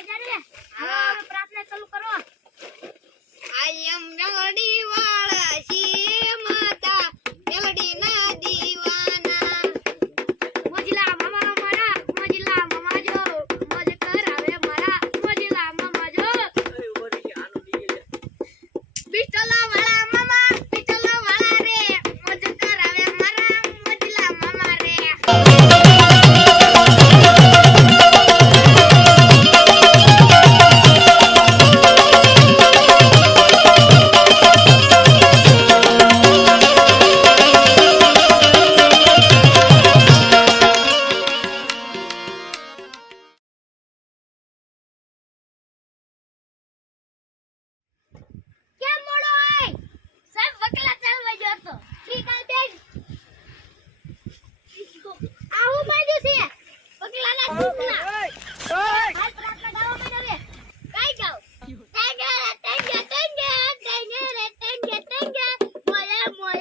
પૈસા દે Family.